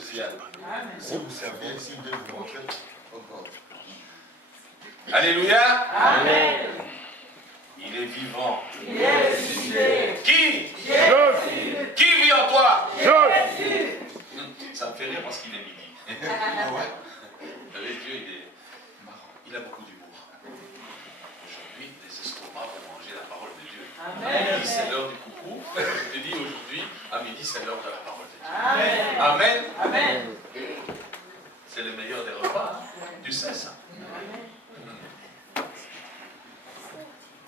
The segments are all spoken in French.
spécial. Si vous saviez, si Dieu vous manquait encore. Alléluia. Amen. Il est vivant. Il est ressuscité. Qui? Jésus. Qui vit en toi? Jésus. Ça me fait rire parce qu'il est midi. Ah ouais? Vous savez, Dieu, il a beaucoup d'humour. Aujourd'hui, les estomacs vont manger la parole de Dieu. Amen. À midi, c'est l'heure du coucou. Je dis aujourd'hui, à midi, c'est l'heure de la parole de Dieu. Amen. Amen. Amen. C'est le meilleur des repas. Tu sais ça?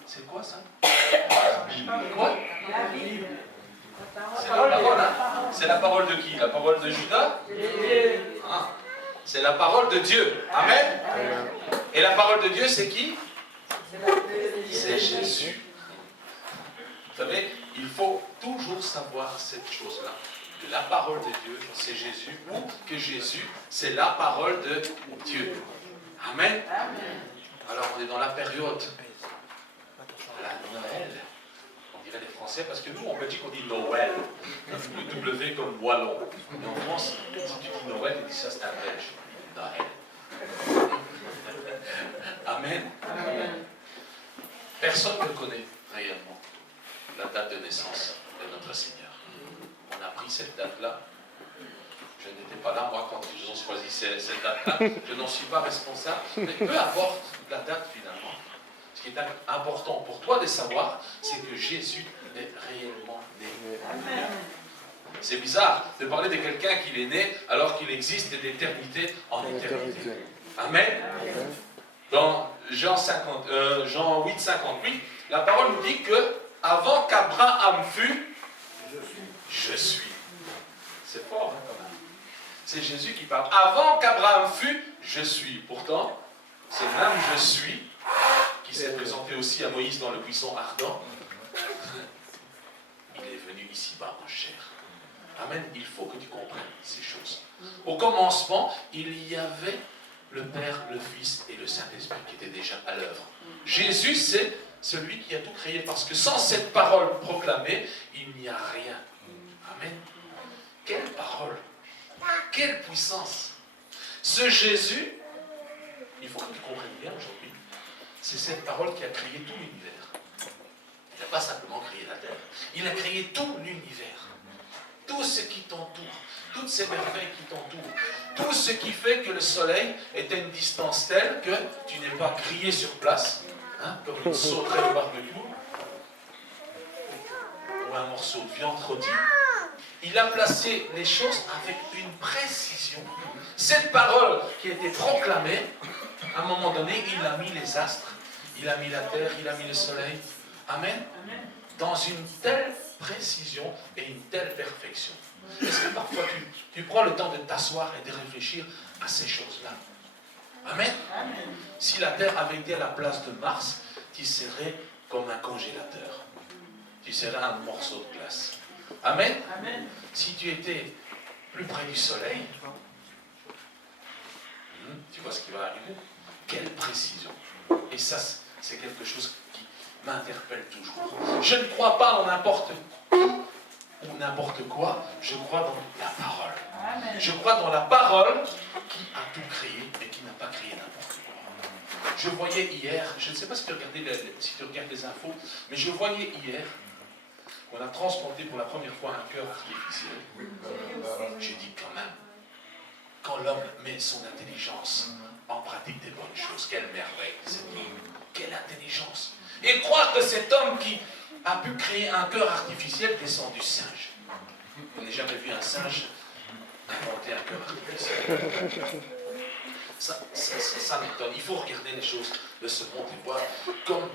C'est quoi ça? Quoi? La Bible. C'est la parole, hein? C'est la parole de qui? La parole de Judas? Ah, c'est la parole de Dieu. Amen. Et la parole de Dieu, c'est qui? C'est Jésus. Vous savez, il faut toujours savoir cette chose-là. Que la parole de Dieu, c'est Jésus, ou que Jésus, c'est la parole de Dieu. Amen. Alors, on est dans la période de la Noël. On dirait les Français, parce que nous, en Belgique, on dit Noël. Le W comme wallon. Mais en France, si tu dis Noël, tu dis ça, c'est un Belge. Noël. Amen. Personne ne connaît réellement la date de naissance de notre Seigneur. On a pris cette date-là. Je n'étais pas là, moi, quand ils ont choisi cette date-là. Je n'en suis pas responsable. Mais peu importe la date, finalement. Ce qui est important pour toi de savoir, c'est que Jésus est réellement né. C'est bizarre de parler de quelqu'un qui est né alors qu'il existe d'éternité en éternité. Amen. Dans Jean 8, 58, la parole nous dit que avant qu'Abraham fût, je suis. C'est fort, hein, quand même. C'est Jésus qui parle. Avant qu'Abraham fût, je suis. Pourtant, c'est même je suis qui s'est présenté aussi à Moïse dans le buisson ardent. Il est venu ici-bas en chair. Amen. Il faut que tu comprennes ces choses. Au commencement, il y avait le Père, le Fils et le Saint-Esprit qui étaient déjà à l'œuvre. Jésus, c'est celui qui a tout créé, parce que sans cette parole proclamée, il n'y a rien. Amen. Quelle parole! Quelle puissance! Ce Jésus, il faut que tu comprennes bien aujourd'hui, c'est cette parole qui a créé tout l'univers. Il n'a pas simplement créé la terre, il a créé tout l'univers. Tout ce qui t'entoure, toutes ces merveilles qui t'entourent, tout ce qui fait que le soleil est à une distance telle que tu n'es pas grillé sur place, hein, comme une sauterelle au barbecue, ou un morceau de viande rôtie. Il a placé les choses avec une précision. Cette parole qui a été proclamée, à un moment donné, il a mis les astres, il a mis la terre, il a mis le soleil. Amen. Dans une telle précision et une telle perfection. Est-ce que parfois tu prends le temps de t'asseoir et de réfléchir à ces choses-là? Amen. Si la terre avait été à la place de Mars, tu serais comme un congélateur. Tu serais un morceau de glace. Amen. Si tu étais plus près du soleil, tu vois ce qui va arriver? Quelle précision! Et ça, c'est quelque chose qui m'interpelle toujours. Je ne crois pas en n'importe où ou n'importe quoi, je crois dans la parole. Je crois dans la parole qui a tout créé et qui n'a pas créé n'importe quoi. Je voyais hier, je ne sais pas si tu regardes les infos, mais je voyais hier qu'on a transplanté pour la première fois un cœur artificiel. J'ai dit quand même, quand l'homme met son intelligence en pratique des bonnes choses, quelle merveille cet homme, quelle intelligence. Et croire que cet homme qui a pu créer un cœur artificiel descend du singe. Je n'ai jamais vu un singe inventer un cœur artificiel. Ça m'étonne. Il faut regarder les choses de ce monde et voir comme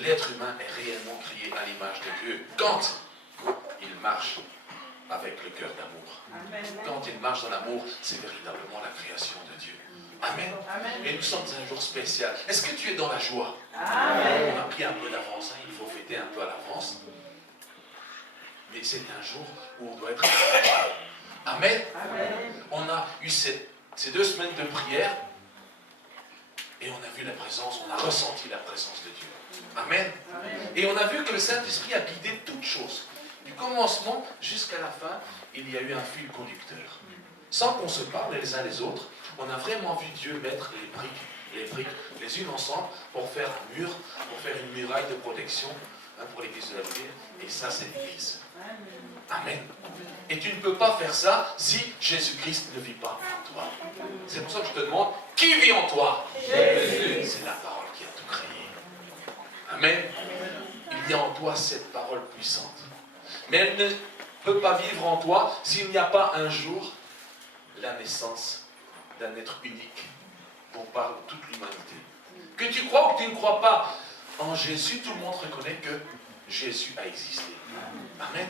l'être humain est réellement créé à l'image de Dieu. Quand il marche avec le cœur d'amour. Quand il marche dans l'amour, c'est véritablement la création de Dieu. Amen. Et nous sommes un jour spécial. Est-ce que tu es dans la joie? Amen. On a pris un peu d'avance, hein. Il faut fêter un peu à l'avance. Mais c'est un jour où on doit être... Amen. On a eu ces 2 semaines de prière et on a vu la présence, on a ressenti la présence de Dieu. Amen. Et on a vu que le Saint-Esprit a guidé toutes choses. Du commencement jusqu'à la fin, il y a eu un fil conducteur. sans qu'on se parle les uns les autres, on a vraiment vu Dieu mettre les briques les unes ensemble pour faire un mur, pour faire une muraille de protection pour l'église de la lumière. Et ça, c'est l'église. Amen. Et tu ne peux pas faire ça si Jésus-Christ ne vit pas en toi. C'est pour ça que je te demande, qui vit en toi? Jésus. C'est la parole qui a tout créé. Amen. Il y a en toi cette parole puissante. Mais elle ne peut pas vivre en toi s'il n'y a pas un jour la naissance d'un être unique dont parle toute l'humanité. Que tu crois ou que tu ne crois pas en Jésus, tout le monde reconnaît que Jésus a existé. Amen.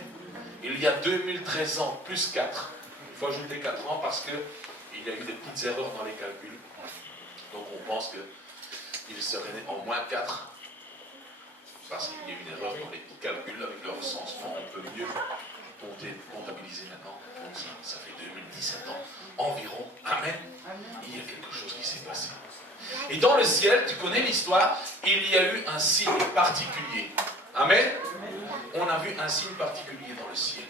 Il y a 2013 ans, plus 4. Il faut ajouter 4 ans parce qu'il y a eu des petites erreurs dans les calculs. Donc on pense qu'il serait né en moins 4. Parce qu'il y a eu une erreur dans les calculs avec le recensement. On peut mieux comptabiliser maintenant. Donc ça fait 2017 ans environ. Amen. Il y a quelque chose qui s'est passé. Et dans le ciel, tu connais l'histoire, il y a eu un signe particulier. Amen. On a vu un signe particulier dans le ciel.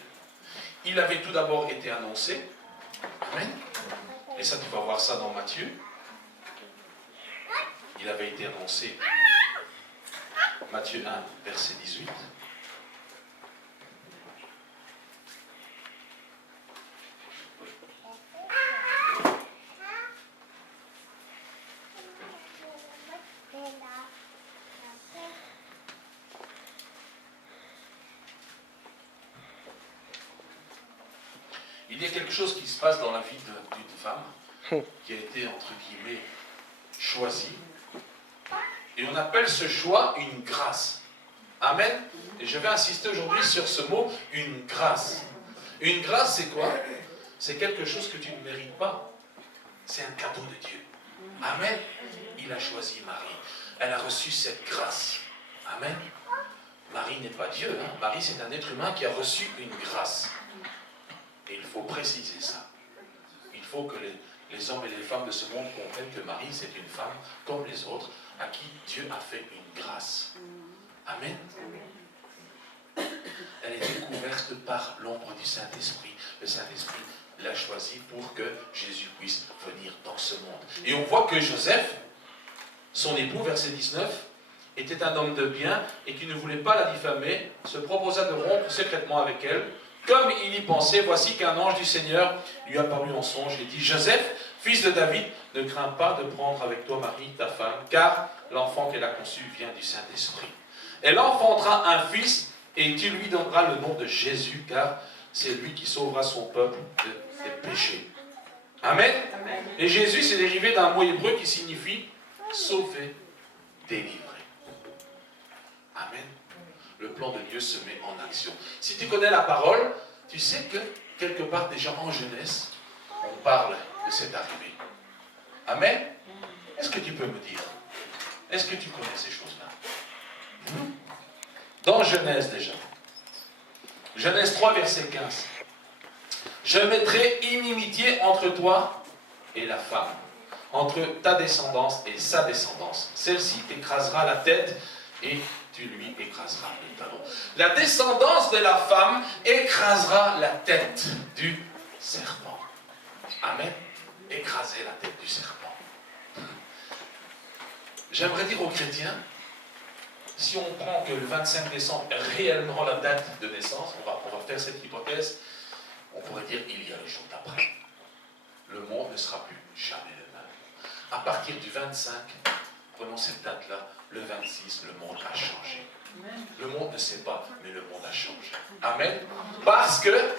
Il avait tout d'abord été annoncé. Amen. Et ça, tu vas voir ça dans Matthieu. Il avait été annoncé. Matthieu 1, verset 18. Il y a quelque chose qui se passe dans la vie d'une femme qui a été, entre guillemets, choisie. Et on appelle ce choix une grâce. Amen. Et je vais insister aujourd'hui sur ce mot, une grâce. Une grâce, c'est quoi? C'est quelque chose que tu ne mérites pas. C'est un cadeau de Dieu. Amen. Il a choisi Marie. Elle a reçu cette grâce. Amen. Marie n'est pas Dieu. Hein? Marie, c'est un être humain qui a reçu une grâce. Et il faut préciser ça. Il faut que les hommes et les femmes de ce monde comprennent que Marie, c'est une femme comme les autres, à qui Dieu a fait une grâce. Amen. Elle était couverte par l'ombre du Saint-Esprit. Le Saint-Esprit l'a choisie pour que Jésus puisse venir dans ce monde. Et on voit que Joseph, son époux, verset 19, était un homme de bien et qui ne voulait pas la diffamer, se proposa de rompre secrètement avec elle. Comme il y pensait, voici qu'un ange du Seigneur lui apparut en songe et dit, Joseph, fils de David, ne crains pas de prendre avec toi Marie, ta femme, car l'enfant qu'elle a conçu vient du Saint-Esprit. Elle enfantera un fils et tu lui donneras le nom de Jésus, car c'est lui qui sauvera son peuple des péchés. Amen. Amen. Et Jésus, c'est dérivé d'un mot hébreu qui signifie sauver, délivrer. Amen. Le plan de Dieu se met en action. Si tu connais la parole, tu sais que quelque part déjà en Genèse, on parle de cette arrivée. Amen. Est-ce que tu peux me dire? Est-ce que tu connais ces choses-là? Dans Genèse déjà. Genèse 3, verset 15. Je mettrai inimitié entre toi et la femme, entre ta descendance et sa descendance. Celle-ci t'écrasera la tête et tu lui écraseras le talon. La descendance de la femme écrasera la tête du serpent. Amen. Écraser la tête du serpent. J'aimerais dire aux chrétiens, si on prend que le 25 décembre est réellement la date de naissance, on va faire cette hypothèse, on pourrait dire il y a le jour d'après. Le monde ne sera plus jamais le même. À partir du 25, prenons cette date-là, le 26, le monde a changé. Le monde ne sait pas, mais le monde a changé. Amen. Parce que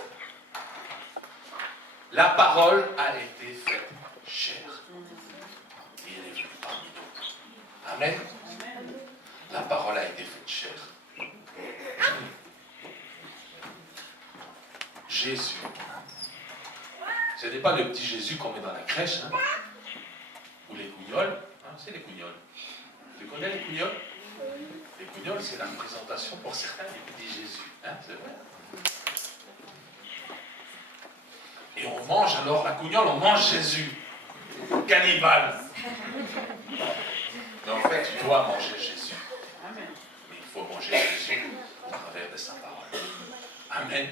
la parole a été faite chair. Et elle est venue parmi nous. Amen. La parole a été faite chair. Jésus. Ce n'est pas le petit Jésus qu'on met dans la crèche, hein, ou les cougnoles. Hein, c'est les cougnoles. Tu connais les cougnoles? Les cougnoles, c'est la représentation pour certains du petit Jésus. Hein, c'est vrai. Et on mange alors la cougnole, on mange Jésus. Cannibale. Mais en fait, tu dois manger Jésus. Mais il faut manger Jésus au travers de sa parole. Amen.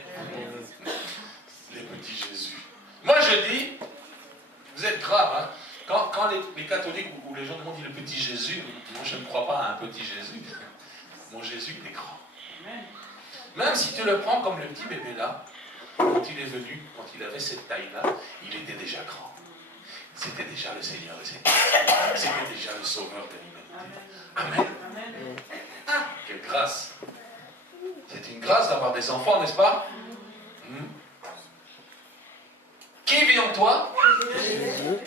Les petits Jésus. Moi, je dis, vous êtes grave, hein? Quand les catholiques ou les gens du monde disent le petit Jésus, moi je ne crois pas à un petit Jésus. Mon Jésus, il est grand. Même si tu le prends comme le petit bébé là, quand il est venu, quand il avait cette taille-là, il était déjà grand. C'était déjà le Seigneur des Seigneurs. C'était déjà le Sauveur de l'humanité. Amen. Ah, quelle grâce. C'est une grâce d'avoir des enfants, n'est-ce pas? Qui vit en toi? Jésus.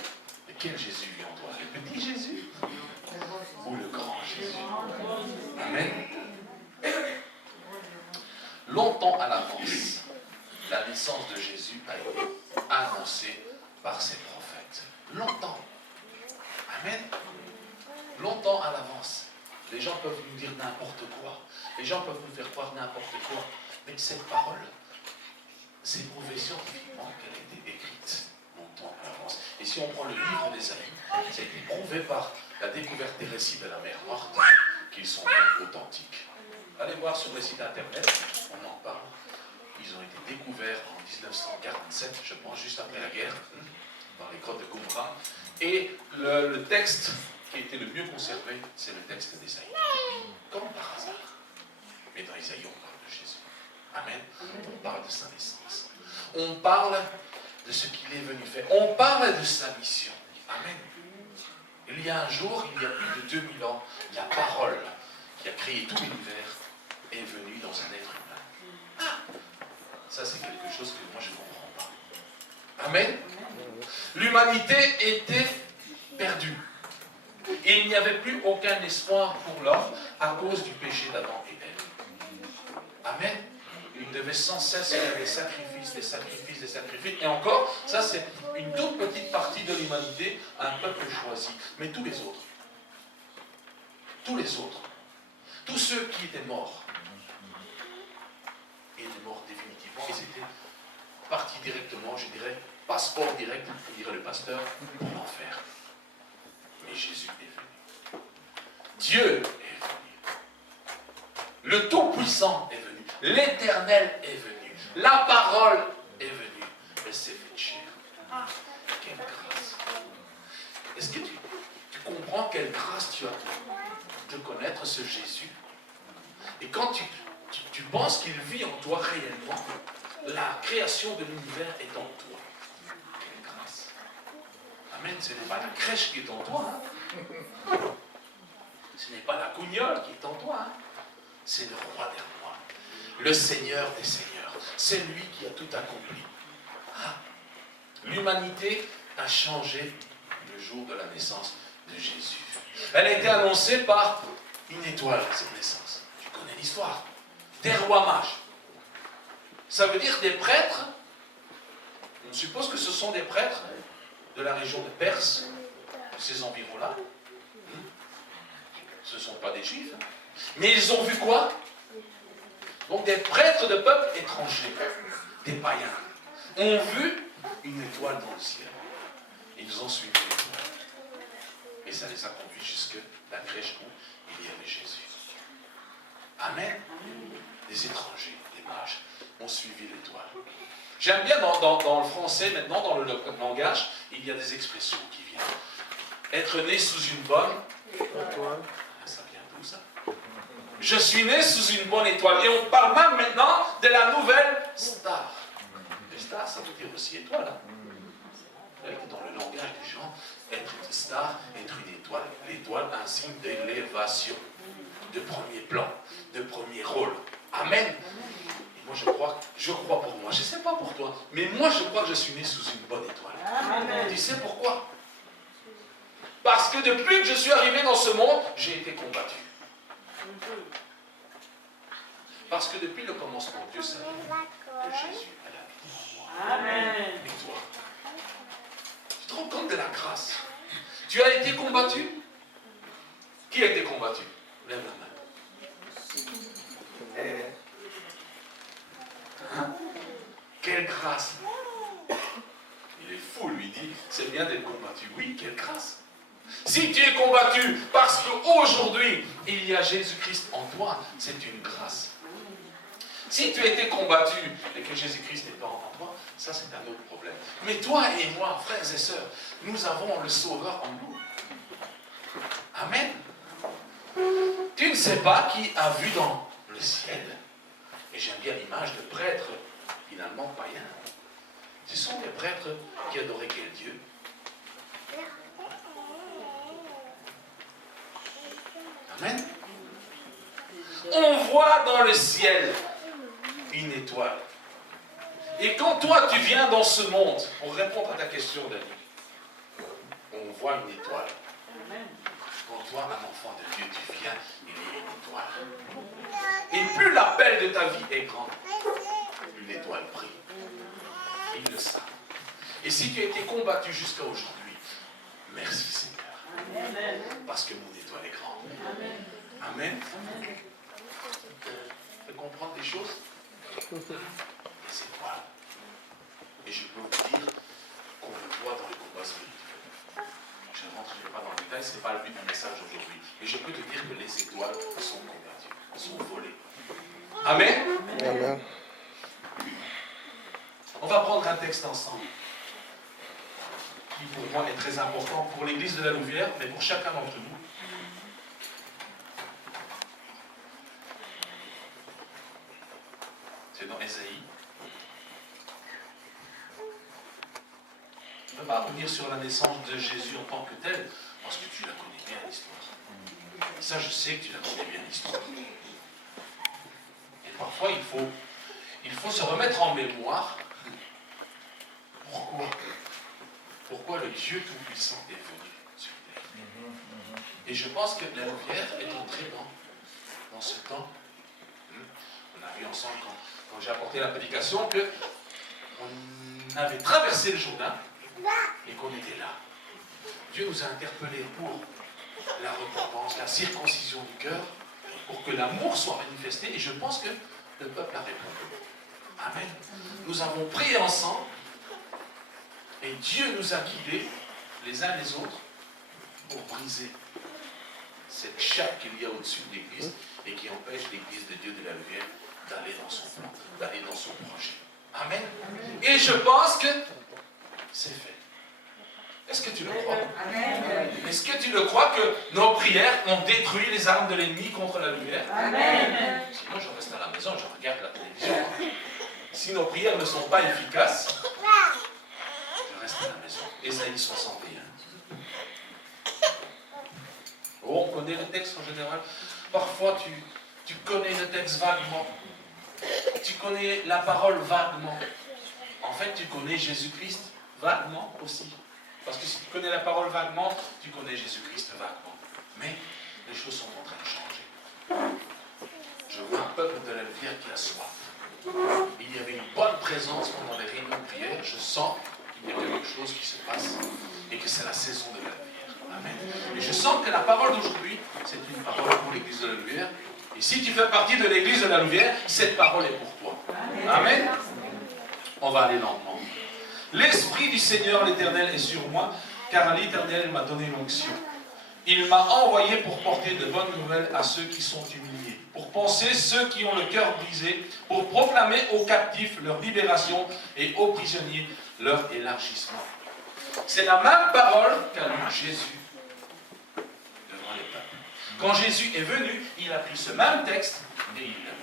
Et quel Jésus vit en toi? Le petit Jésus ou le grand Jésus? Amen. Longtemps à l'avance, la naissance de Jésus a été annoncée par ses prophètes. Longtemps. Amen. Longtemps à l'avance. Les gens peuvent nous dire n'importe quoi. Les gens peuvent nous faire croire n'importe quoi. Mais cette parole, c'est prouvé scientifiquement qu'elle a été écrite longtemps à l'avance. Et si on prend le livre d'Ésaïe, ça a été prouvé par la découverte des récits de la mer morte qu'ils sont bien authentiques. Allez voir sur les sites internet, on en parle. Ils ont été découverts en 1947, je pense, juste après la guerre, dans les grottes de Qumran. Et le texte qui a été le mieux conservé, c'est le texte d'Ésaïe. Comme par hasard. Mais dans Ésaïe, on parle de Jésus. Amen. On parle de sa naissance. On parle de ce qu'il est venu faire. On parle de sa mission. Amen. Il y a un jour, il y a plus de 2000 ans, la parole qui a créé tout l'univers est venue dans un être humain. Ah, ça, c'est quelque chose que moi, je ne comprends pas. Amen. L'humanité était perdue. Il n'y avait plus aucun espoir pour l'homme à cause du péché d'Adam et Ève. Amen. Il devait sans cesse faire des sacrifices, des sacrifices, des sacrifices. Et encore, ça c'est une toute petite partie de l'humanité, un peuple choisi. Mais tous les autres, tous ceux qui étaient morts définitivement, ils étaient partis directement, je dirais, passeport direct, dirait le pasteur, pour l'enfer. Mais Jésus est venu. Dieu est venu. Le Tout-Puissant est venu. L'Éternel est venu. La parole est venue. Elle s'est faite chair. Quelle grâce. Est-ce que tu comprends quelle grâce tu as de connaître ce Jésus? Et quand tu penses qu'il vit en toi réellement, la création de l'univers est en toi. Quelle grâce. Amen. Ce n'est pas la crèche qui est en toi. Ce n'est pas la cougnole qui est en toi. C'est le roi des rois. Le Seigneur des seigneurs. C'est lui qui a tout accompli. L'humanité a changé le jour de la naissance de Jésus. Elle a été annoncée par une étoile, cette naissance. Tu connais l'histoire. Des rois mages. Ça veut dire des prêtres. On suppose que ce sont des prêtres de la région de Perse, de ces environs-là. Ce ne sont pas des juifs. Mais ils ont vu quoi? Donc des prêtres de peuples étrangers, des païens, ont vu une étoile dans le ciel. Ils ont suivi l'étoile. Et ça les a conduits jusque la crèche où il y avait Jésus. Amen. Des étrangers, des mages, ont suivi l'étoile. J'aime bien dans le français, maintenant, dans le langage, il y a des expressions qui viennent. Être né sous une bonne étoile. Ça vient d'où ça? Je suis né sous une bonne étoile. Et on parle même maintenant de la nouvelle star. Les stars, ça veut dire aussi étoile. Vous savez que dans le langage des gens, être une star, être une étoile, l'étoile, un signe d'élévation, de premier plan, de premier rôle. Amen. Et moi, je crois pour moi. Je ne sais pas pour toi, mais moi, je crois que je suis né sous une bonne étoile. Amen. Tu sais pourquoi? Parce que depuis que je suis arrivé dans ce monde, j'ai été combattu. Parce que depuis le commencement, Dieu savait que Jésus allait habiter en moi. Amen. Et toi? Tu te rends compte de la grâce? Tu as été combattu? Qui a été combattu? Lève la main. Hein? Quelle grâce! Il est fou, lui dit, c'est bien d'être combattu. Oui, quelle grâce! Si tu es combattu parce qu'aujourd'hui, il y a Jésus-Christ en toi, c'est une grâce. Si tu as été combattu et que Jésus-Christ n'est pas en toi, ça c'est un autre problème. Mais toi et moi, frères et sœurs, nous avons le Sauveur en nous. Amen. Tu ne sais pas qui a vu dans le ciel. Et j'aime bien l'image de prêtres, finalement païens. Ce sont des prêtres qui adoraient quel Dieu? Amen. On voit dans le ciel une étoile. Et quand toi tu viens dans ce monde, pour répondre à ta question, Dani, on voit une étoile. Quand toi, un enfant de Dieu, tu viens, il y a une étoile. Et plus l'appel de ta vie est grand, plus l'étoile brille. Ils le savent. Et si tu as été combattu jusqu'à aujourd'hui, merci Seigneur. Parce que mon étoile est grande. Amen. Tu comprendre des choses? Les étoiles. Et je peux vous dire qu'on le voit dans les combats spirituels. Je ne rentrerai pas dans le détail, ce n'est pas le but du message aujourd'hui. Mais je peux te dire que les étoiles sont combattues, sont volées. Amen. Amen. On va prendre un texte ensemble qui pour moi est très important pour l'église de la Louvière, mais pour chacun d'entre nous. C'est dans Ésaïe. Tu ne peux pas revenir sur la naissance de Jésus en tant que tel, parce que tu la connais bien l'histoire. Ça, je sais que tu la connais bien l'histoire. Et parfois, il faut se remettre en mémoire. Pourquoi le Dieu Tout-Puissant est venu sur terre. Et je pense que la Louvière est entrée dans ce temps. On a vu ensemble quand j'ai apporté la prédication qu'on avait traversé le Jourdain et qu'on était là. Dieu nous a interpellés pour la repentance, la circoncision du cœur, pour que l'amour soit manifesté. Et je pense que le peuple a répondu. Amen. Nous avons prié ensemble. Et Dieu nous a guidés, les uns les autres, pour briser cette chape qu'il y a au-dessus de l'Église et qui empêche l'Église de Dieu de la Louvière d'aller dans son plan, d'aller dans son projet. Amen. Et je pense que c'est fait. Est-ce que tu le crois? Amen. Est-ce que tu le crois que nos prières ont détruit les armes de l'ennemi contre la Louvière? Amen. Sinon, je reste à la maison, je regarde la télévision. Si nos prières ne sont pas efficaces, à la maison. Ésaïe 61. Oh, on connaît le texte en général. Parfois, tu connais le texte vaguement. Tu connais la parole vaguement. En fait, tu connais Jésus-Christ vaguement aussi. Parce que si tu connais la parole vaguement, tu connais Jésus-Christ vaguement. Mais les choses sont en train de changer. Je vois un peuple de la Louvière qui a soif. Il y avait une bonne présence pendant les réunions de prière. Je sens il y a quelque chose qui se passe et que c'est la saison de la Louvière. Amen. Et je sens que la parole d'aujourd'hui, c'est une parole pour l'église de la Louvière. Et si tu fais partie de l'église de la Louvière, cette parole est pour toi. Amen. On va aller lentement. L'Esprit du Seigneur l'Éternel est sur moi, car l'Éternel m'a donné l'onction. Il m'a envoyé pour porter de bonnes nouvelles à ceux qui sont humiliés, pour panser ceux qui ont le cœur brisé, pour proclamer aux captifs leur libération et aux prisonniers leur élargissement. C'est la même parole qu'a lu Jésus devant les peuples. Quand Jésus est venu, il a pris ce même texte et il l'a lu.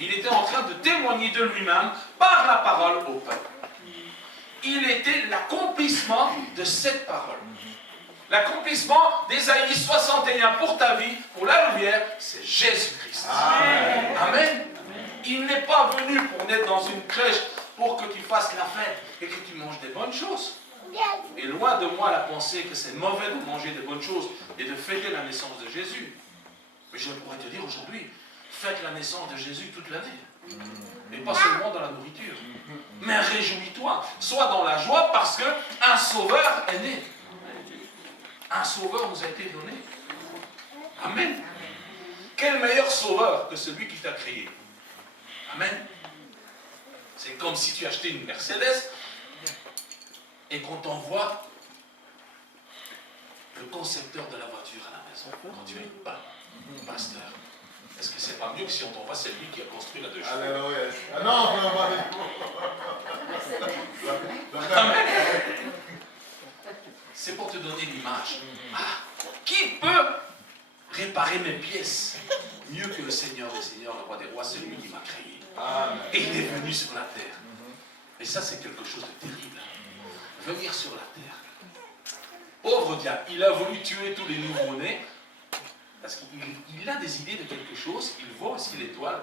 Il était en train de témoigner de lui-même par la parole au peuple. Il était l'accomplissement de cette parole. L'accomplissement d'Ésaïe 61 pour ta vie, pour la Louvière, c'est Jésus-Christ. Amen. Amen. Il n'est pas venu pour naître dans une crèche pour que tu fasses la fête et que tu manges des bonnes choses. Et loin de moi la pensée que c'est mauvais de manger des bonnes choses et de fêter la naissance de Jésus. Mais je pourrais te dire aujourd'hui, fête la naissance de Jésus toute l'année. Et pas seulement dans la nourriture. Mais réjouis-toi. Sois dans la joie parce qu'un sauveur est né. Un sauveur nous a été donné. Amen. Quel meilleur sauveur que celui qui t'a créé. Amen. C'est comme si tu achetais une Mercedes et qu'on t'envoie le concepteur de la voiture à la maison quand tu es pasteur. Est-ce que c'est pas mieux que si on t'envoie celui qui a construit la deux chevaux? Alléluia. Ah non, non, non. Amen. C'est pour te donner l'image. Qui peut réparer mes pièces mieux que le Seigneur, le roi des rois, c'est lui qui m'a créé. Et il est venu sur la terre. Et ça, c'est quelque chose de terrible. Venir sur la terre. Pauvre diable, il a voulu tuer tous les nouveau-nés parce qu'il a des idées de quelque chose, il voit aussi l'étoile,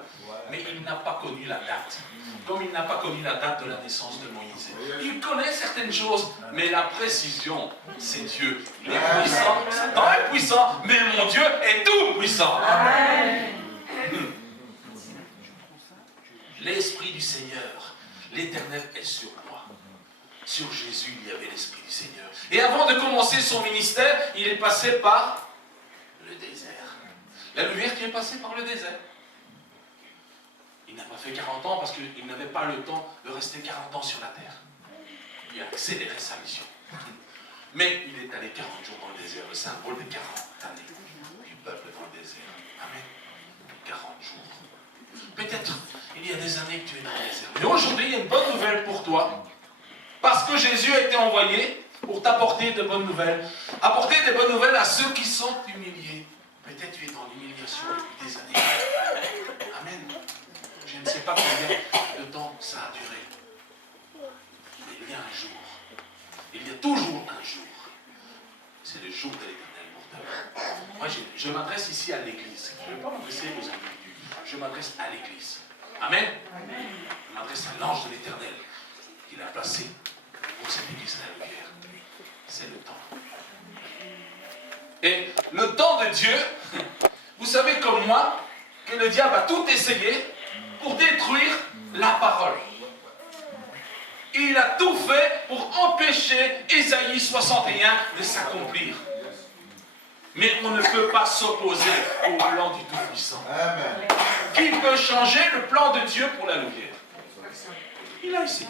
mais il n'a pas connu la date. Comme il n'a pas connu la date de la naissance de Moïse. Il connaît certaines choses, mais la précision, c'est Dieu. Il est puissant, Satan est puissant, mais mon Dieu est tout puissant. L'Esprit du Seigneur, l'Éternel est sur moi. Sur Jésus, il y avait l'Esprit du Seigneur. Et avant de commencer son ministère, il est passé par le désert. La Louvière qui est passée par le désert. Il n'a pas fait 40 ans parce qu'il n'avait pas le temps de rester 40 ans sur la terre. Il a accéléré sa mission. Mais il est allé 40 jours dans le désert, le symbole des 40 années du peuple dans le désert. Amen. 40 jours. Peut-être il y a des années que tu es dans le désert. Mais aujourd'hui, il y a une bonne nouvelle pour toi. Parce que Jésus a été envoyé pour t'apporter de bonnes nouvelles. Apporter des bonnes nouvelles à ceux qui sont humiliés. Peut-être tu es dans l'humiliation depuis des années. Amen. Je ne sais pas combien de temps ça a duré. Mais il y a un jour. Il y a toujours un jour. C'est le jour de l'Éternel pour ta vie. Moi, je m'adresse ici à l'Église. Je ne vais pas m'adresser aux individus. Je m'adresse à l'Église. Amen. Je m'adresse à l'ange de l'Éternel qu'il a placé pour cette Église de la Louvière. C'est le temps. Et le temps de Dieu, vous savez comme moi, que le diable a tout essayé pour détruire la parole. Il a tout fait pour empêcher Ésaïe 61 de s'accomplir. Mais on ne peut pas s'opposer au plan du Tout-Puissant. Qui peut changer le plan de Dieu pour la Louvière? Il a essayé.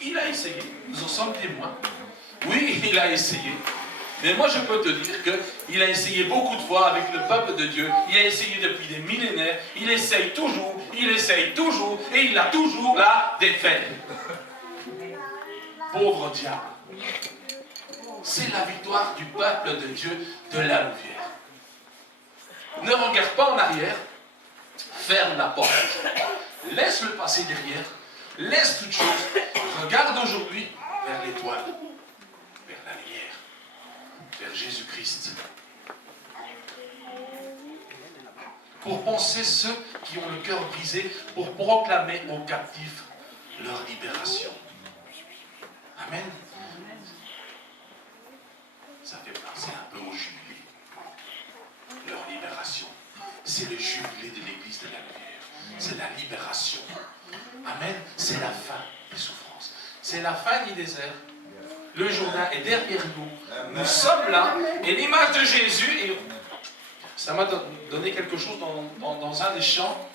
Il a essayé. Nous en sommes témoins. Oui, il a essayé. Mais moi, je peux te dire qu'il a essayé beaucoup de fois avec le peuple de Dieu. Il a essayé depuis des millénaires. Il essaye toujours, et il a toujours la défaite. Pauvre diable. C'est la victoire du peuple de Dieu de la Louvière. Ne regarde pas en arrière. Ferme la porte. Laisse-le passer derrière. Laisse toute chose. Regarde aujourd'hui vers l'étoile. Vers la lumière. Vers Jésus-Christ. Pour penser ceux qui ont le cœur brisé, pour proclamer aux captifs leur libération. Amen. Ça fait penser un peu au jubilé. Leur libération. C'est le jubilé de l'église de la Louvière. C'est la libération. Amen. C'est la fin des souffrances. C'est la fin du désert. Le Jourdain est derrière nous. Nous sommes là. Et l'image de Jésus, et ça m'a donné quelque chose dans un des chants.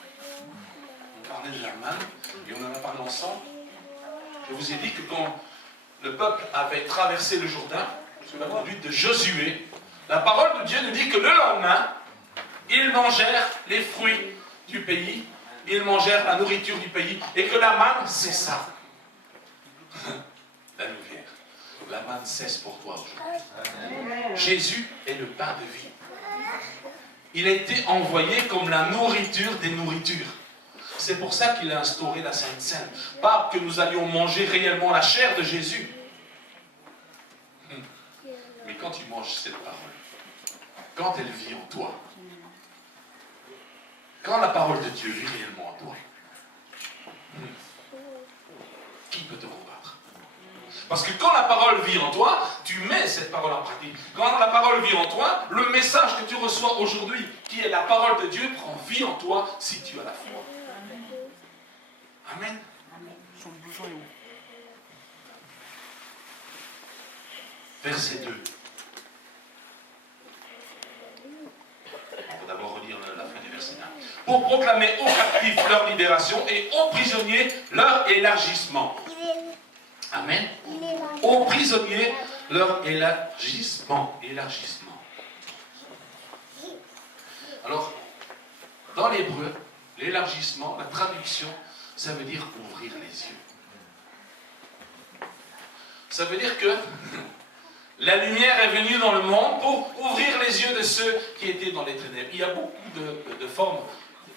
On parlait de la manne et on en a parlé ensemble. Je vous ai dit que quand le peuple avait traversé le Jourdain, sous la conduite de Josué, la parole de Dieu nous dit que le lendemain, ils mangèrent les fruits du pays, ils mangèrent la nourriture du pays, et que la manne cessa. La Louvière, la manne cesse pour toi aujourd'hui. Jésus est le pain de vie. Il a été envoyé comme la nourriture des nourritures. C'est pour ça qu'il a instauré la Sainte Seine. Pas que nous allions manger réellement la chair de Jésus. Mais quand tu manges cette parole, quand elle vit en toi, quand la parole de Dieu vit réellement en toi, qui peut te combattre? Parce que quand la parole vit en toi, tu mets cette parole en pratique. Quand la parole vit en toi, le message que tu reçois aujourd'hui, qui est la parole de Dieu, prend vie en toi si tu as la foi. Amen. Verset 2. On va d'abord relire la fin du verset 1. Pour proclamer aux captifs leur libération et aux prisonniers leur élargissement. Amen. Aux prisonniers leur élargissement. Alors, dans l'hébreu, l'élargissement, la traduction, ça veut dire ouvrir les yeux. Ça veut dire que la lumière est venue dans le monde pour ouvrir les yeux de ceux qui étaient dans les ténèbres. Il y a beaucoup de formes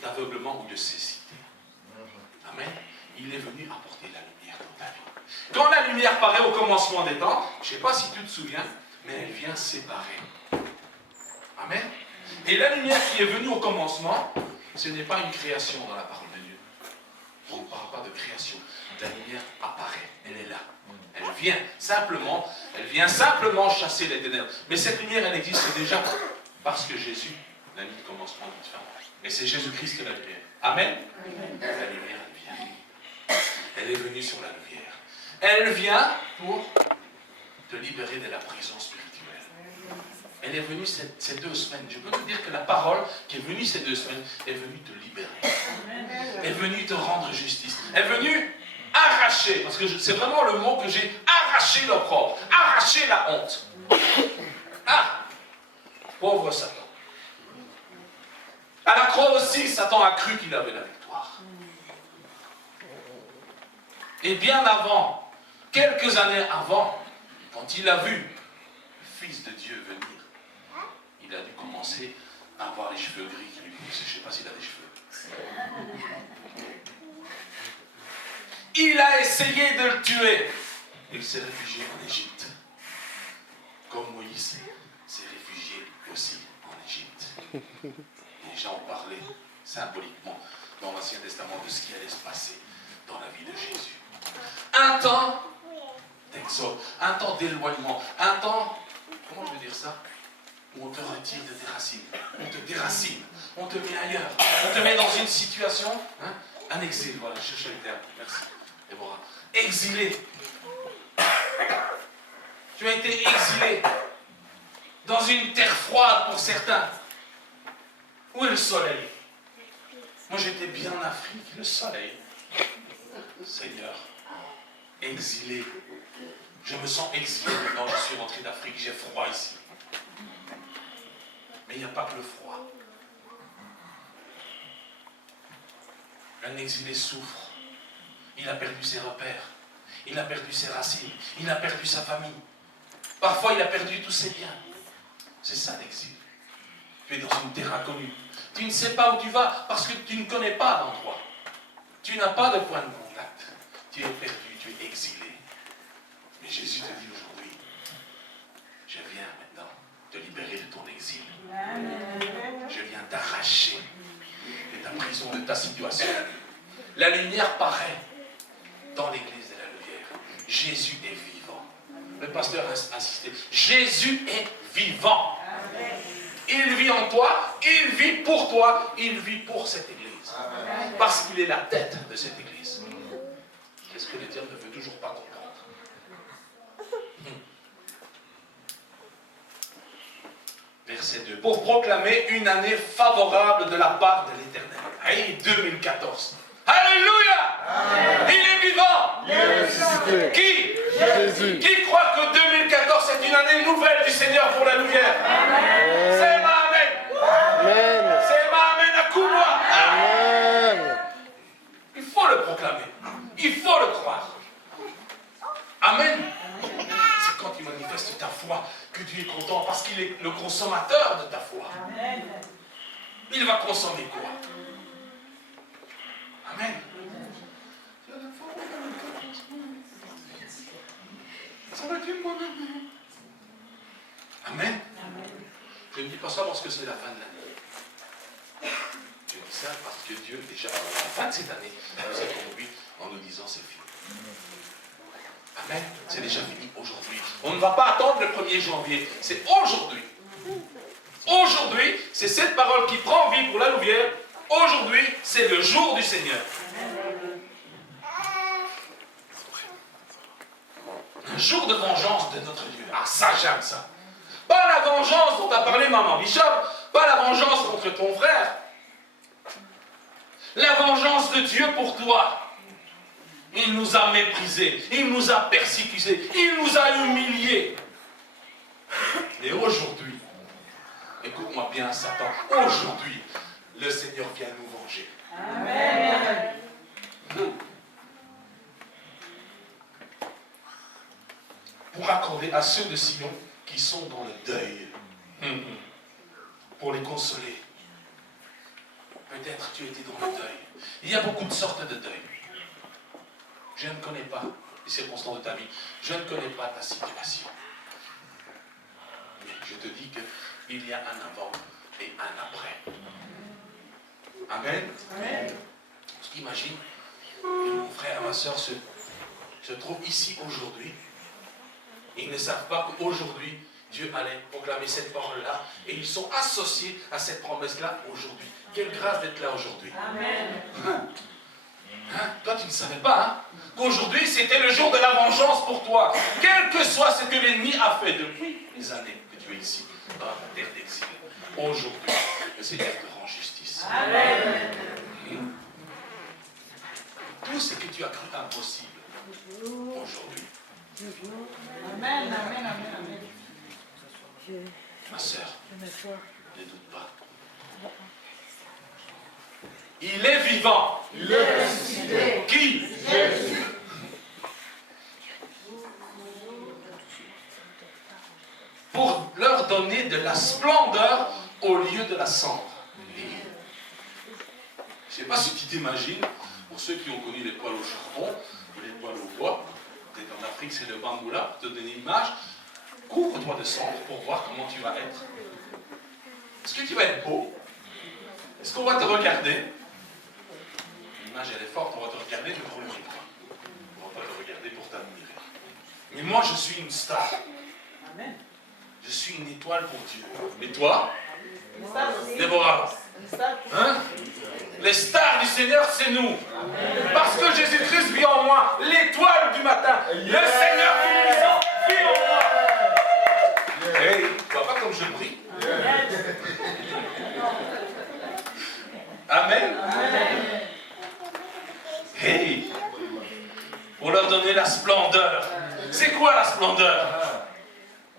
d'aveuglement ou de cécité. Amen. Il est venu apporter la lumière dans ta vie. Quand la lumière paraît au commencement des temps, je ne sais pas si tu te souviens, mais elle vient séparer. Amen. Et la lumière qui est venue au commencement, ce n'est pas une création dans la parole de Dieu. On ne parle pas de création. La lumière apparaît, elle est là. Elle vient simplement chasser les ténèbres. Mais cette lumière, elle existe déjà parce que Jésus l'a mis de commencement de fin. Et c'est Jésus-Christ qui est la lumière. Amen. La lumière, elle vient. Elle est venue sur la lumière. Elle vient pour te libérer de la prison spirituelle. Elle est venue ces 2 semaines. Je peux te dire que la parole qui est venue ces 2 semaines est venue te libérer. Elle est venue te rendre justice. Elle est venue arracher, parce que c'est vraiment le mot que j'ai, arracher l'opprobre, arracher la honte. Ah, pauvre Satan. À la croix aussi, Satan a cru qu'il avait la victoire. Et bien avant, quelques années avant, quand il a vu le Fils de Dieu venir, il a dû commencer à avoir les cheveux gris qui lui poussent. Je ne sais pas s'il a des cheveux. Il a essayé de le tuer. Il s'est réfugié en Égypte. Comme Moïse s'est réfugié aussi en Égypte. Les gens ont parlé symboliquement dans l'Ancien Testament de ce qui allait se passer dans la vie de Jésus. Un temps d'exode, un temps d'éloignement, un temps, comment je veux dire ça? Où on te retire de tes racines, on te déracine, on te met ailleurs, on te met dans une situation, hein, un exil, voilà, je cherchais le terme, merci, Déborah. Exilé. Tu as été exilé dans une terre froide pour certains. Où est le soleil? Moi j'étais bien en Afrique, le soleil. Seigneur, exilé. Je me sens exilé quand je suis rentré d'Afrique, j'ai froid ici. Mais il n'y a pas que le froid. Un exilé souffre. Il a perdu ses repères. Il a perdu ses racines. Il a perdu sa famille. Parfois, il a perdu tous ses biens. C'est ça l'exil. Tu es dans une terre inconnue. Tu ne sais pas où tu vas parce que tu ne connais pas l'endroit. Tu n'as pas de point de contact. Tu es perdu, tu es exilé. Mais Jésus te dit aujourd'hui, je viens maintenant te libérer de ton exil. Je viens t'arracher de ta prison, de ta situation. La lumière paraît dans l'église de la lumière. Jésus est vivant. Le pasteur a insisté. Jésus est vivant. Il vit en toi, il vit pour toi, il vit pour cette église. Parce qu'il est la tête de cette église. Qu'est-ce que le diable ne veut toujours pas comprendre? Verset 2. Pour proclamer une année favorable de la part de l'Éternel. Hey, 2014. Alléluia! Il est vivant! Yes. Qui? Jésus. Qui croit que 2014 c'est une année nouvelle du Seigneur pour la lumière? C'est ma amen! Amen. C'est ma amen à Koumoua! Amen. Il faut le proclamer. Il faut le croire. Amen. C'est quand il manifeste ta foi que tu es content parce qu'il est le consommateur de ta foi. Il va consommer quoi? Amen. Ça va être une bonne année. Amen. Je ne dis pas ça parce que c'est la fin de l'année. Je dis ça parce que Dieu, déjà à la fin de cette année, nous a conduits en nous disant c'est fini. Amen. C'est déjà fini aujourd'hui. On ne va pas attendre le 1er janvier. C'est aujourd'hui. Aujourd'hui, c'est cette parole qui prend vie pour la Louvière. Aujourd'hui, c'est le jour du Seigneur. Un jour de vengeance de notre Dieu. Ah, ça, j'aime ça. Pas la vengeance dont a parlé Maman Bishop. Pas la vengeance contre ton frère. La vengeance de Dieu pour toi. Il nous a méprisés, il nous a persécutés, il nous a humiliés. Et aujourd'hui, écoute-moi bien, Satan, aujourd'hui, le Seigneur vient nous venger. Amen. pour accorder à ceux de Sion qui sont dans le deuil, pour les consoler. Peut-être tu étais dans le deuil. Il y a beaucoup de sortes de deuil. Je ne connais pas les circonstances de ta vie. Je ne connais pas ta situation. Mais je te dis qu'il y a un avant et un après. Amen. Amen. Imagine que mon frère et ma soeur se trouvent ici aujourd'hui. Ils ne savent pas qu'aujourd'hui, Dieu allait proclamer cette parole-là. Et ils sont associés à cette promesse-là aujourd'hui. Quelle grâce d'être là aujourd'hui. Amen. Toi, tu ne savais pas qu'aujourd'hui, c'était le jour de la vengeance pour toi. Quel que soit ce que l'ennemi a fait depuis les années que tu es ici, dans la terre d'exil. Aujourd'hui, le Seigneur te rend justice. Amen. Tout ce que tu as cru impossible, aujourd'hui. Amen, amen, amen, amen. Ma soeur, ne doute pas. Il est vivant. Il est ressuscité. Qui? Jésus. Pour leur donner de la splendeur au lieu de la cendre. Je ne sais pas si tu t'imagines, pour ceux qui ont connu les poêles au charbon ou les poêles au bois, peut-être en Afrique c'est le bamboula, pour te donner une image, couvre-toi de cendre pour voir comment tu vas être. Est-ce que tu vas être beau? Est-ce qu'on va te regarder? L'image elle est forte, on va te regarder pour le mépris. On ne va pas te regarder pour t'admirer. Mais moi je suis une star. Amen. Je suis une étoile pour Dieu. Et toi? Déborah? Hein? Les stars du Seigneur, c'est nous. Parce que Jésus-Christ vit en moi. L'étoile du matin. Le Seigneur tout-puissant vit en moi. Hey, tu vois pas comme je brille? Amen. Hey, pour leur donner la splendeur. C'est quoi la splendeur?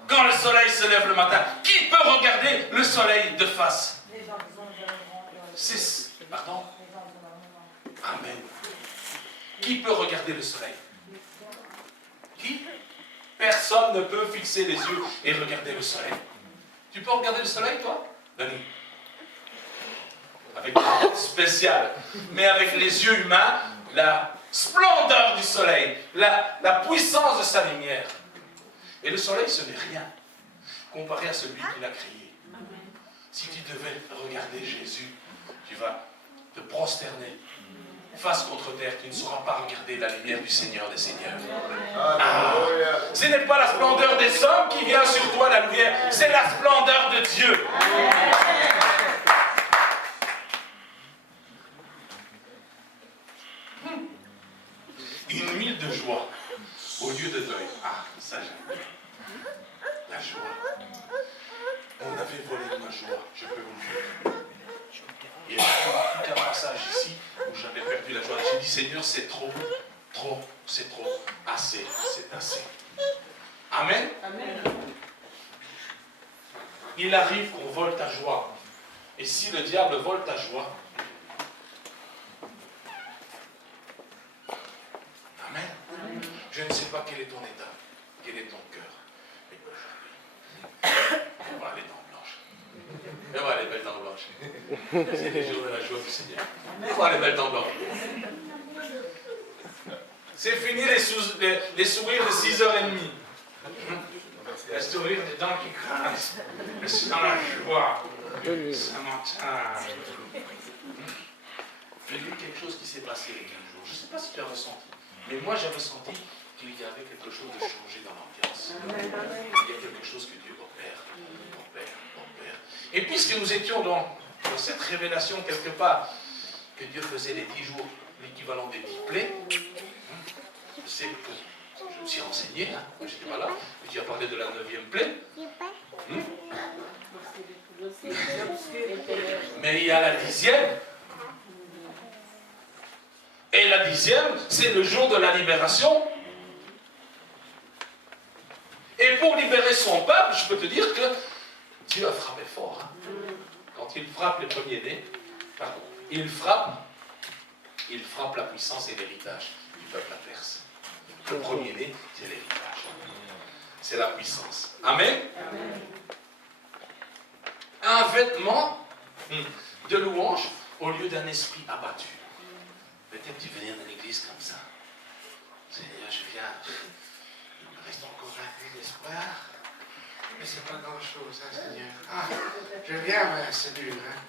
Quand le soleil se lève le matin, qui peut regarder le soleil de face? Pardon? Amen. Qui peut regarder le soleil? Qui? Personne ne peut fixer les yeux et regarder le soleil. Tu peux regarder le soleil, toi? Denis? Avec une spéciale. Mais avec les yeux humains, la splendeur du soleil, la puissance de sa lumière. Et le soleil, ce n'est rien comparé à celui qui l'a créé. Si tu devais regarder Jésus, tu vas te prosterner face contre terre. Tu ne sauras pas regarder la lumière du Seigneur des Seigneurs. Ce n'est pas la splendeur des hommes qui vient sur toi, la lumière. C'est la splendeur de Dieu. Une mille de joie au lieu de deuil. Ah, ça j'aime. La joie. On avait volé ma joie, je peux vous le dire. Il y a tout un passage ici où j'avais perdu la joie. J'ai dit, Seigneur, c'est trop, c'est trop, assez, c'est assez. Amen. Amen. Il arrive qu'on vole ta joie. Et si le diable vole ta joie, Amen. Je ne sais pas quel est ton état, quel est ton cœur. Mais aujourd'hui, on va les dents blanches. Et voilà les belles dents blanches. C'est les jours de la joie du Seigneur. Et voilà les belles dents blanches. C'est fini les sourires de 6h30. Les sourires des dents qui grincent. Je suis dans la joie. Ce matin. J'ai vu quelque chose qui s'est passé les 15 jours. Je ne sais pas si tu as ressenti. Mais moi, j'ai ressenti qu'il y avait quelque chose de changé dans l'ambiance. Il y a quelque chose que Dieu opère. Et puisque nous étions dans cette révélation quelque part, que Dieu faisait les 10 jours, l'équivalent des 10 plaies, je sais que je me suis renseigné, je n'étais pas là, et tu as parlé de la 9e plaie. Mais il y a la 10e. Et la 10e, c'est le jour de la libération. Et pour libérer son peuple, je peux te dire que Dieu a frappé fort. Quand il frappe les premiers-nés, il frappe la puissance et l'héritage du peuple adverse. Le premier-né, c'est l'héritage. c'est la puissance. Amen. Un vêtement de louange au lieu d'un esprit abattu. Peut-être tu venir dans l'église comme ça. Seigneur, je viens. Il me reste encore un peu d'espoir. Mais c'est pas grand-chose, hein, Seigneur. Ah, je viens, mais c'est dur, hein.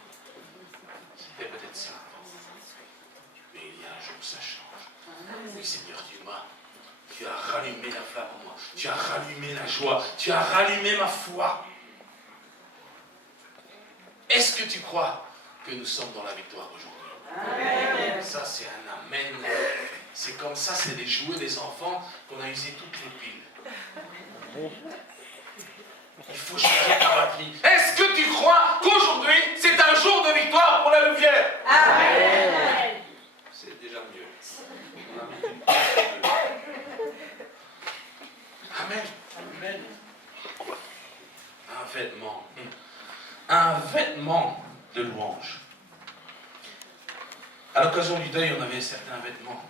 C'était peut-être ça avant. Mais il y a un jour, ça change. Oui, Seigneur, tu as rallumé la flamme en moi. Tu as rallumé la joie. Tu as rallumé ma foi. Est-ce que tu crois que nous sommes dans la victoire aujourd'hui? Amen. Ça, c'est un amen. C'est comme ça, c'est les jouets des enfants qu'on a usé toutes les piles. Il faut changer la batterie. Est-ce que tu crois qu'aujourd'hui, c'est un jour de victoire pour la Louvière? Amen. C'est déjà mieux. On a mis une Amen. Amen. Un vêtement. Un vêtement de louange. À l'occasion du deuil, on avait certains vêtements.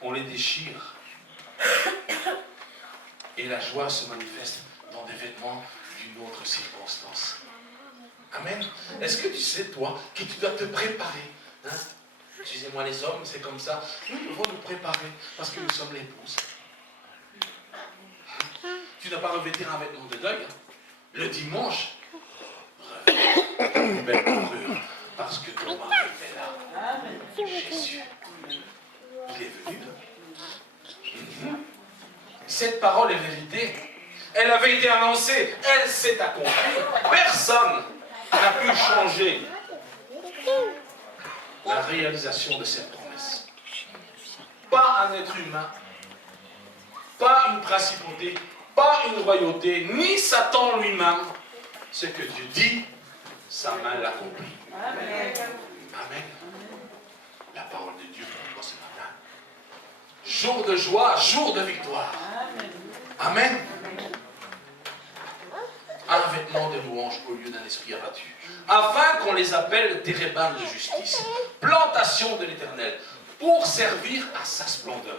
On les déchire. Et la joie se manifeste dans des vêtements d'une autre circonstance. Amen. Est-ce que tu sais, toi, que tu dois te préparer, hein? Excusez-moi les hommes, c'est comme ça. Nous devons nous préparer parce que nous sommes l'épouse. Tu ne dois pas revêtir un vêtement de deuil. Hein? Le dimanche, revêt une belle parure parce que ton mari est là. Jésus, il est venu. Cette parole est vérité. Elle avait été annoncée, elle s'est accomplie. Personne n'a pu changer la réalisation de cette promesse. Pas un être humain, pas une principauté, pas une royauté, ni Satan lui-même. Ce que Dieu dit, sa main l'accomplit. Amen. Amen. La parole de Dieu pour toi ce matin. Jour de joie, jour de victoire. Amen. Un vêtement de louange au lieu d'un esprit abattu. Afin qu'on les appelle térébintes de justice, plantation de l'Éternel, pour servir à sa splendeur.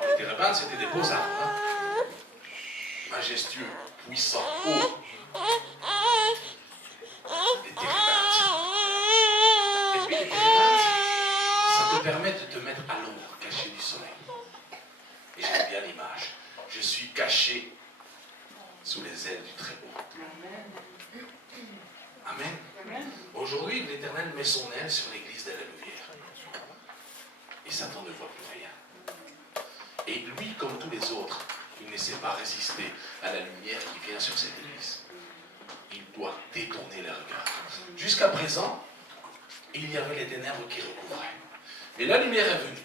Alors, les térébintes, c'était des beaux arbres. Hein? Majestueux, puissants, hauts. Les térébintes. Et puis les térébintes, ça te permet de te mettre à l'ombre, caché du soleil. Et j'aime bien l'image. Je suis caché sous les ailes du Très-Haut. Amen. Aujourd'hui, l'Éternel met son aile sur l'église de la Louvière. Et Satan ne voit plus rien. Et lui, comme tous les autres, il ne sait pas résister à la lumière qui vient sur cette église. Il doit détourner les regards. Jusqu'à présent, il y avait les ténèbres qui recouvraient. Et la lumière est venue.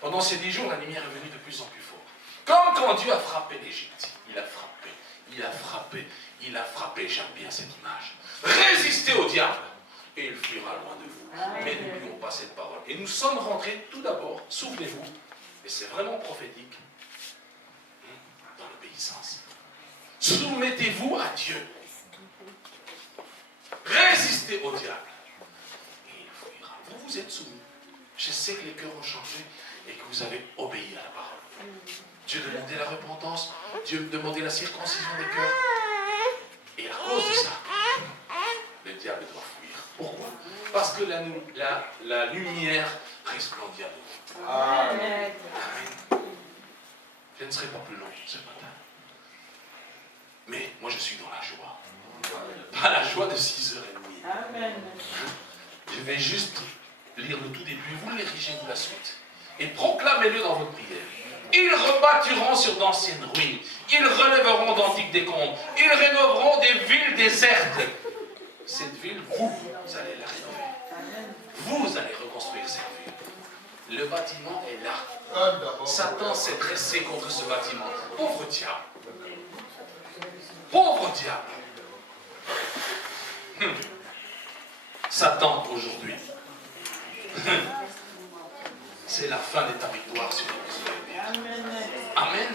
Pendant ces 10 jours, la lumière est venue de plus en plus fort. Comme quand Dieu a frappé l'Égypte. Il a frappé, il a frappé, il a frappé. J'aime bien cette image. Résistez au diable et il fuira loin de vous. Mais n'oublions pas cette parole. Et nous sommes rentrés tout d'abord, souvenez-vous, et c'est vraiment prophétique, dans l'obéissance. Soumettez-vous à Dieu. Résistez au diable et il fuira. Vous vous êtes soumis. Je sais que les cœurs ont changé et que vous avez obéi à la parole. Dieu demandait la repentance, Dieu demandait la circoncision des cœurs. Et à cause de ça, le diable doit fuir. Pourquoi? Parce que la lumière resplendit à nous. Amen. Amen. Je ne serai pas plus long ce matin. Mais moi je suis dans la joie. Pas la joie de 6h30. Amen. Je vais juste lire le tout début, vous l'érigez de la suite. Et proclamez-le dans votre prière. Ils rebâtiront sur d'anciennes ruines. Ils relèveront d'antiques décombres. Ils rénoveront des villes désertes. Cette ville, vous allez la rénover. Vous allez reconstruire cette ville. Le bâtiment est là. Satan s'est dressé contre ce bâtiment. Pauvre diable. Pauvre diable. Satan, aujourd'hui, c'est la fin de ta victoire sur les Amen. Amen.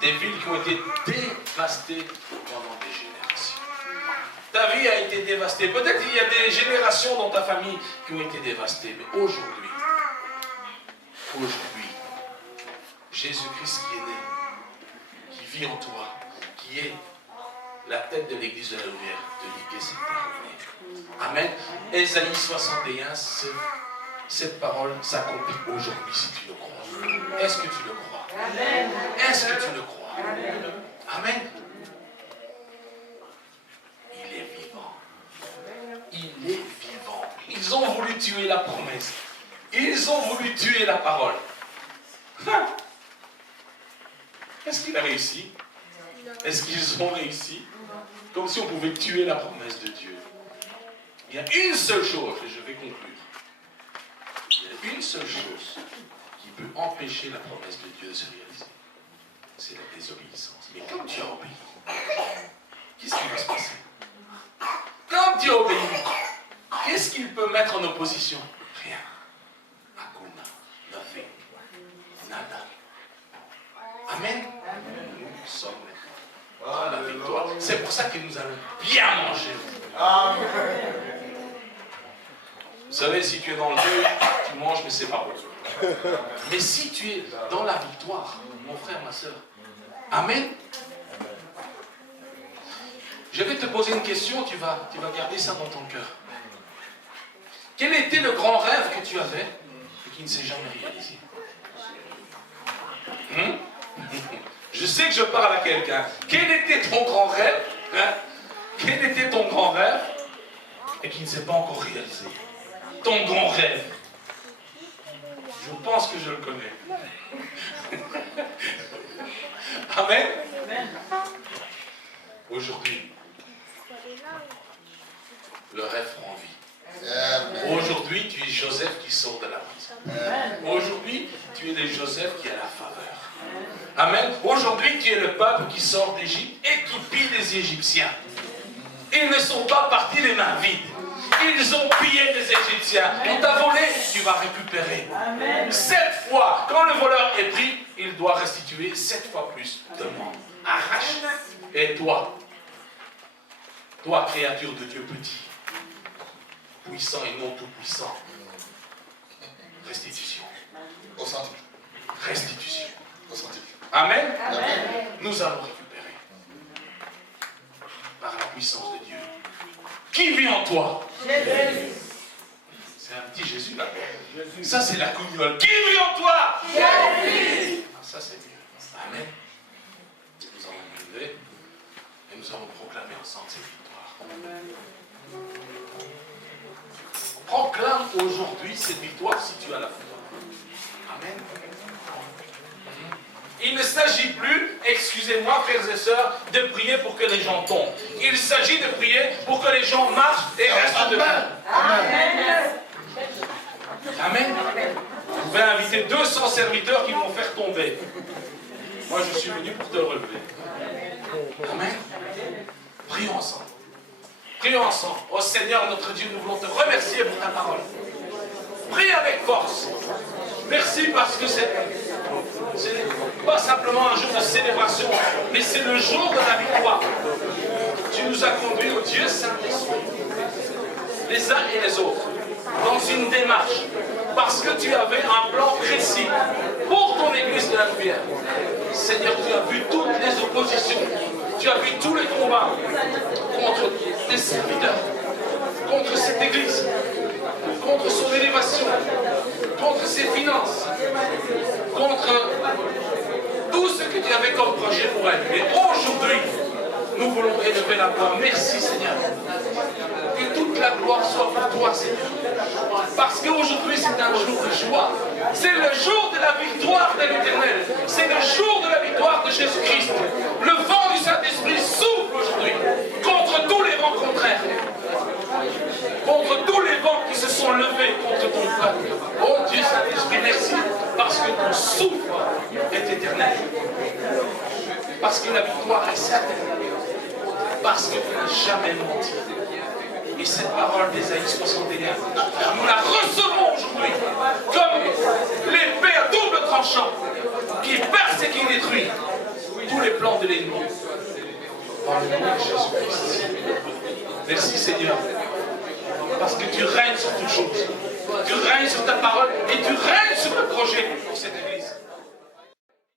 Des villes qui ont été dévastées pendant des générations. Ta vie a été dévastée. Peut-être qu'il y a des générations dans ta famille qui ont été dévastées. Mais aujourd'hui, Jésus-Christ qui est né, qui vit en toi, qui est la tête de l'église de la Louvière, te dit que c'est terminé. Amen. Ésaïe 61, cette parole s'accomplit aujourd'hui si tu le crois. Est-ce que tu le crois? Amen. Est-ce que tu le crois? Amen. Amen. Il est vivant. Il est vivant. Ils ont voulu tuer la promesse. Ils ont voulu tuer la parole. Est-ce qu'il a réussi? Est-ce qu'ils ont réussi? Comme si on pouvait tuer la promesse de Dieu. Il y a une seule chose, et je vais conclure. Il y a une seule chose qui peut empêcher la promesse de Dieu de se réaliser. C'est la désobéissance. Mais comme tu as obéi, qu'est-ce qui va se passer? Comme tu as obéi, qu'est-ce qu'il peut mettre en opposition? Rien. Hakuna. Nothing. Nada. Amen. Nous sommes dans la victoire. C'est pour ça que nous allons bien manger. Amen. Vous savez, si tu es dans le deuil, tu manges, mais c'est pas bon. Mais si tu es dans la victoire, mon frère, ma soeur, amen. Je vais te poser une question, tu vas garder ça dans ton cœur. Quel était le grand rêve que tu avais et qui ne s'est jamais réalisé? Je sais que je parle à quelqu'un. Quel était ton grand rêve? Quel était ton grand rêve et qui ne s'est pas encore réalisé? Ton grand rêve. Je pense que je le connais. Amen. Aujourd'hui, le rêve prend vie. Aujourd'hui, tu es Joseph qui sort de la prison. Aujourd'hui, tu es le Joseph qui a la faveur. Amen. Aujourd'hui, tu es le peuple qui sort d'Égypte et qui pille les Égyptiens. Ils ne sont pas partis les mains vides. Ils ont pillé les Égyptiens. On t'a volé, tu vas récupérer. Amen. 7 fois. Quand le voleur est pris, il doit restituer 7 fois plus. Demande. Arrache. Et toi, créature de Dieu petit, puissant et non tout puissant, restitution. Au centuple. Restitution. Au centuple. Amen. Amen. Nous allons récupérer par la puissance de Dieu. Qui vit en toi? Jésus. C'est un petit Jésus là. Ça c'est la communion. Qui vit en toi? Jésus. Ça c'est mieux. Amen. Nous allons nous lever et nous allons proclamer ensemble cette victoire. Proclame aujourd'hui cette victoire si tu as la foi. Amen. Il ne s'agit plus, excusez-moi frères et sœurs, de prier pour que les gens tombent. Il s'agit de prier pour que les gens marchent et restent debout. Amen. Amen. Vous pouvez inviter 200 serviteurs qui vont faire tomber. Moi je suis venu pour te relever. Amen. Prions ensemble. Prions ensemble. Oh Seigneur notre Dieu, nous voulons te remercier pour ta parole. Prie avec force. Merci parce que c'est pas simplement un jour de célébration, mais c'est le jour de la victoire. Tu nous as conduits au Dieu Saint-Esprit, les uns et les autres, dans une démarche, parce que tu avais un plan précis pour ton église de la Louvière. Seigneur, tu as vu toutes les oppositions, tu as vu tous les combats contre tes serviteurs, contre cette église, contre son élévation, contre ses finances, contre tout ce que tu avais comme projet pour elle. Mais aujourd'hui, nous voulons élever la voix. Merci Seigneur. Que toute la gloire soit pour toi Seigneur. Parce qu'aujourd'hui c'est un jour de joie. C'est le jour de la victoire de l'Éternel. C'est le jour de la victoire de Jésus-Christ. Le vent du Saint-Esprit souffle aujourd'hui contre tous les vents contraires. Contre tous les vents qui se sont levés contre ton peuple. Oh Dieu Saint-Esprit, merci. Parce que ton souffle est éternel. Parce que la victoire est certaine. Parce que tu n'as jamais menti. Et cette parole d'Ésaïe 61, nous la recevons aujourd'hui comme l'épée à double tranchant qui perce et qui détruit tous les plans de l'ennemi. Dans le nom de Jésus-Christ. Merci Seigneur. Parce que tu règnes sur toutes choses. Tu règnes sur ta parole et tu règnes sur le projet pour cette église.